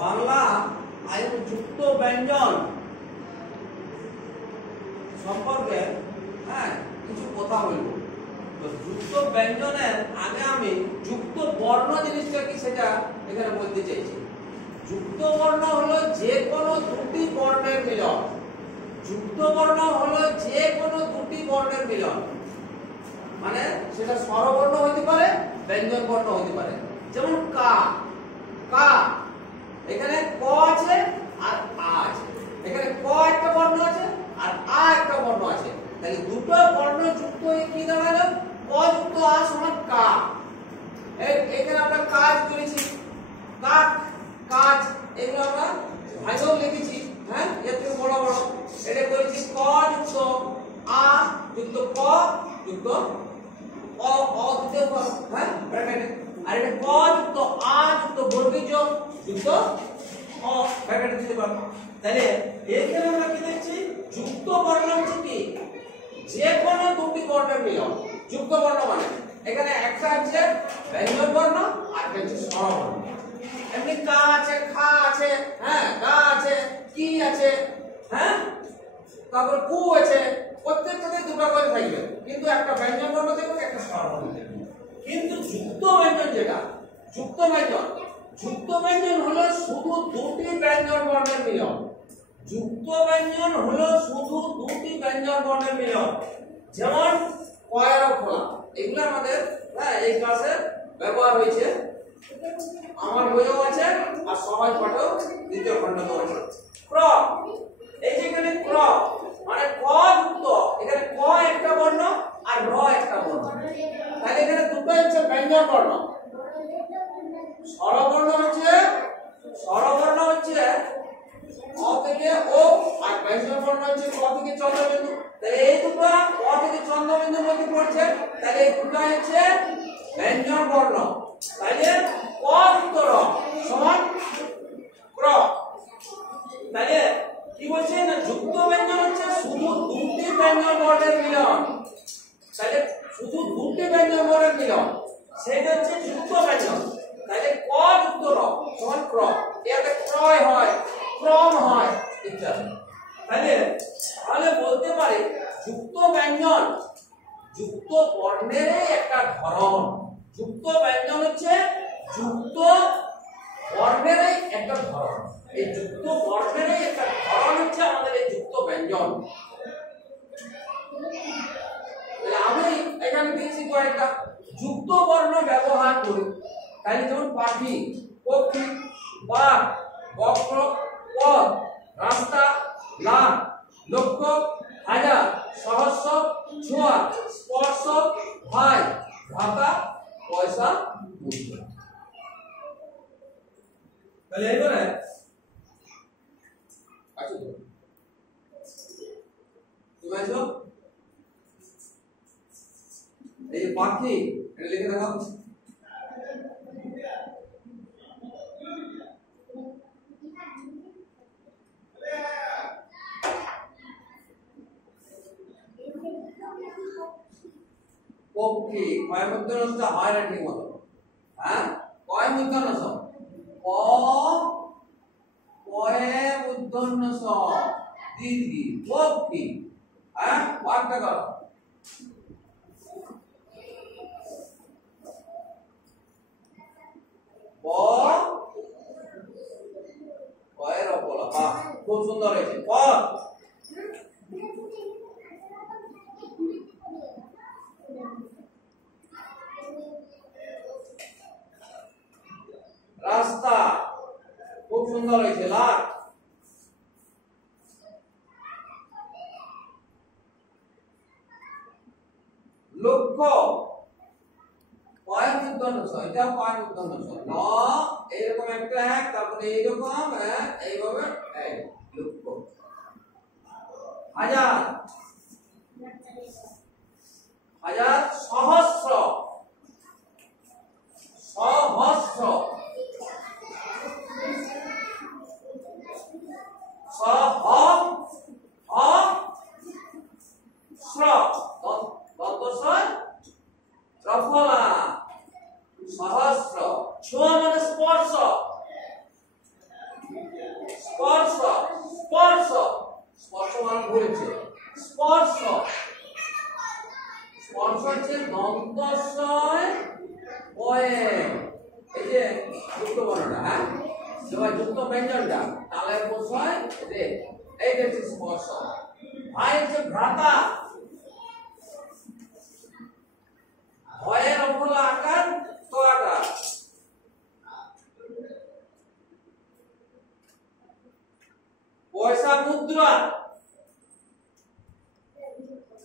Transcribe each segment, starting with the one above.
বাংলা আয়ু যুক্ত ব্যঞ্জন সম্পর্কে কিছু কথা বলবো। তো যুক্ত ব্যঞ্জনের আগে আমি যুক্ত বর্ণ জিনিসটা কি সেটা এখানে বলতে চাইছি। যুক্ত বর্ণ হলো যে কোনো দুটি বর্ণের মিলন। যুক্ত বর্ণ হলো যে কোনো দুটি বর্ণের মিলন, মানে সেটা স্বরবর্ণ হতে পারে, ব্যঞ্জন বর্ণ হতে পারে। যেমন কা, কা এখানে ক আছে আর আ আছে, এখানে ক একটা বর্ণ আছে আর আ একটা বর্ণ আছে, তাহলে দুটো বর্ণ যুক্ত হয়ে কি দাঁড়ালো? ক যুক্ত আ সমান কা। এখানে আমরা কাজ করেছি, কাক, কাজ, এগুলো আমরা ভাইও লিখেছি, হ্যাঁ, এর থেকে বড় বড়। এটা করেছি ক যুক্ত আ যুক্ত ক যুক্ত অ, অ দিতে হবে, হ্যাঁ, ব্র্যাকেটে। আর এটা ক যুক্ত আ যুক্ত বর্গীয় যুক্ত অ, ব্র্যাকেটে দিতে পারবো। তাহলে এখানে আমরা কি দেখছি? যুক্ত বর্ণ হচ্ছে কি যে কোনো দুটি বর্ণের মিলন। যুক্ত বর্ণ মানে এখানে একটা আছে ব্যঞ্জন বর্ণ আর একটা হচ্ছে স্বরবর্ণ। এমনি কা আছে, খা আছে, হ্যাঁ, গা আছে, কি আছে, হ্যাঁ, তারপর কু আছে, প্রত্যেকটাতে দুটো করে থাকবে, কিন্তু একটা ব্যঞ্জন বর্ণ থাকবে, একটা স্বরবর্ণ থাকবে। কিন্তু যুক্ত ব্যঞ্জন যেটা, যুক্ত ব্যঞ্জন, যুক্ত ব্যঞ্জন হলো শুধু দুটি ব্যঞ্জন বর্ণের মিলন। যুক্ত ব্যঞ্জন হলো শুধু দুটি ব্যঞ্জন বর্ণের মিলন। যেমন কয়ের ফলা, এগুলো আমাদের এই ক্লাসে ব্যবহার হয়েছে, আমার বইও আছে আর সহজ পাঠেও দ্বিতীয় খণ্ডতেও আছে। ক্র, এই যে এখানে ক্র মানে ক যুক্ত, এখানে ক একটা বর্ণ আর র একটা বর্ণ, তাহলে এখানে দুটো হচ্ছে ব্যঞ্জন বর্ণ। স্বরবর্ণ হচ্ছে, স্বরবর্ণ হচ্ছে অ থেকে ও, আর ব্যঞ্জন বর্ণ হচ্ছে ক থেকে চন্দ্রবিন্দু। তাহলে এই দুটো ক থেকে চন্দ্রবিন্দুর মধ্যে পড়ছে, তাহলে এই দুটো হচ্ছে ব্যঞ্জন বর্ণ। তাহলে ক যুক্ত র সমান ক্র। তাহলে কি বলছে না, যুক্ত ব্যঞ্জন হচ্ছে শুধু দুটি ব্যঞ্জন বর্ণের মিলন। তাহলে শুধু দুটি ব্যঞ্জন বর্ণের মিলন, সেটা হচ্ছে যুক্ত ব্যঞ্জন। তাহলে ক যুক্ত র সমান ক্র, এতে ক্রয় হয়, ক্রম হয় ইত্যাদি। তাহলে বলতে পারি যুক্ত ব্যঞ্জন যুক্ত বর্ণের একটা ধরন। যুক্ত ব্যঞ্জন হচ্ছে যুক্ত বর্ণের একটা ধরন। এই যুক্ত বর্ণের একটা ধরন হচ্ছে আমাদের এই যুক্ত ব্যঞ্জন। আমি এখানে দিয়েছি কয়েকটা যুক্ত বর্ণ ব্যবহার করি। তাহলে যেমন পাখি, পক্ষী, বাঘ, বক্র, পথ, রাস্তা, লাখ, লক্ষ, হাজার, সহস্র, ছোঁয়া, স্পর্শ, ভাই, ভাতা, পয়সা, মুদ্রা। তাহলে এইবারে আচ্ছা তুমি আসো, এই পাখি এটা লিখে দেখাও। পক্ষী কয় মূর্ধন্য হয় না ঠিক মতো, হ্যাঁ, কয় মূর্ধন্য স, ক কয়ে মূর্ধন্য স দীর্ঘি, পক্ষী, হ্যাঁ, বাক্য করো। প কয়ের অপলা, বাহ, খুব সুন্দর হয়েছে। পথ, রাস্তা, খুব সুন্দর হয়েছে। লাখ, লক্ষ্য, কয় মূর্ধন্য স, এটা কয় মূর্ধন্য স, ন এইরকম একটা এক, তারপরে এইরকম এইভাবে এক, লক্ষ্য। হাজার, হাজার, সহস্র, সহস্র, সহস্র, ছোঁয়া মানে স্পর্শ, যুক্ত বর্ণটা, হ্যাঁ এবার যুক্ত ব্যঞ্জনটা তালের বসায় রে, এইটা হচ্ছে স্পর্শ। ভাই হচ্ছে ভ্রাতা, ভয়ের অফল আকার তো আকার, পয়সা মুদ্রা,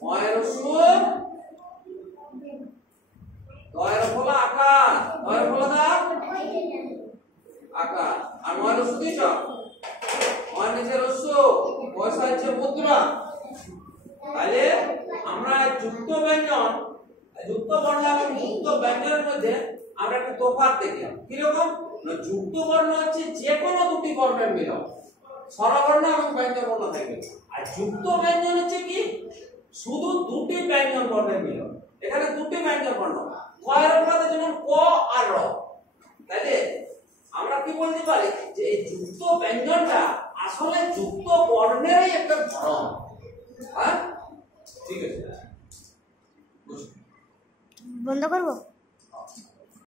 ময়ের সুর, দয়ের অফল আকার, দয়ের অফল আকার, আর ময়ের সুর কি সব ময়ের নিচে রস্য, পয়সা হচ্ছে মুদ্রা। তাহলে আমরা যুক্ত ব্যঞ্জন, যুক্ত বর্ণ এবং যুক্ত ব্যঞ্জনের মধ্যে আমরা একটা তফাৎ দেখলাম। কি রকম? না যুক্ত বর্ণ হচ্ছে যে কোনো দুটি বর্ণের মিলন, স্বরবর্ণ এবং ব্যঞ্জন বর্ণ থাকবে। আর যুক্ত ব্যঞ্জন হচ্ছে কি শুধু দুটি ব্যঞ্জন বর্ণের মিলন। এখানে দুটি ব্যঞ্জন বর্ণ, ক এর অপরাধে যেমন ক আর র। তাইলে আমরা কি বলতে পারি যে এই যুক্ত ব্যঞ্জনটা আসলে যুক্ত বর্ণেরই একটা ধরন। হ্যাঁ ঠিক আছে, বন্ধ করবো।